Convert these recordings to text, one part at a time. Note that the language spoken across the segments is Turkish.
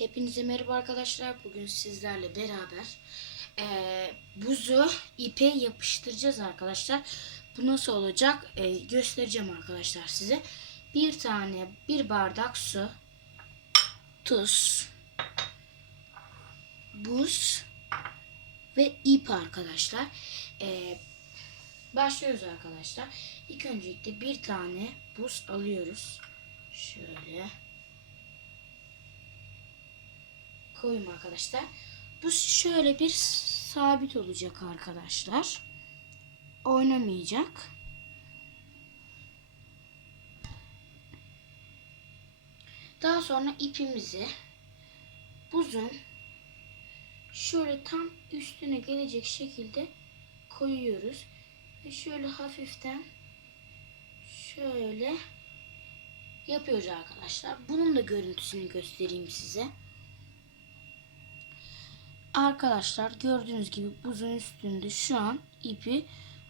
Hepinize merhaba arkadaşlar. Bugün sizlerle beraber eee, buzu ipe yapıştıracağız arkadaşlar. Bu nasıl olacak Eee, göstereceğim arkadaşlar size. Bir tane bir bardak su, tuz, buz ve ip arkadaşlar. Eee, başlıyoruz arkadaşlar. İlk öncelikle bir tane buz alıyoruz. Şöyle. Koyayım arkadaşlar. Bu şöyle bir sabit olacak arkadaşlar. Oynamayacak. Daha sonra ipimizi buzun şöyle tam üstüne gelecek şekilde koyuyoruz. Ve şöyle hafiften şöyle yapıyoruz arkadaşlar. Bunun da görüntüsünü göstereyim size. Arkadaşlar gördüğünüz gibi buzun üstünde şu an ipi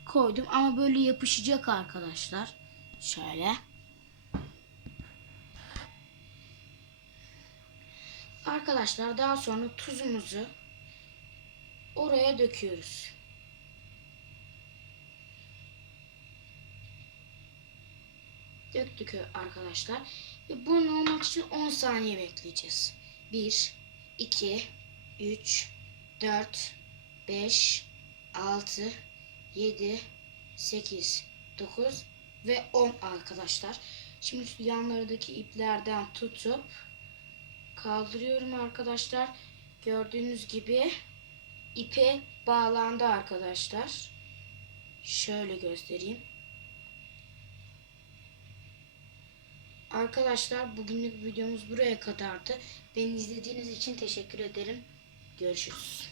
koydum ama böyle yapışacak arkadaşlar. Şöyle. Arkadaşlar daha sonra tuzumuzu oraya döküyoruz. Döktük arkadaşlar. Ve bunu olmak için 10 saniye bekleyeceğiz. 1, 2, 3, 4, 5, 6, 7, 8, 9 ve 10 arkadaşlar. Şimdi şu yanlardaki iplerden tutup kaldırıyorum arkadaşlar. Gördüğünüz gibi ipe bağlandı arkadaşlar. Şöyle göstereyim. Arkadaşlar bugünlük videomuz buraya kadardı. Beni izlediğiniz için teşekkür ederim. Görüşürüz.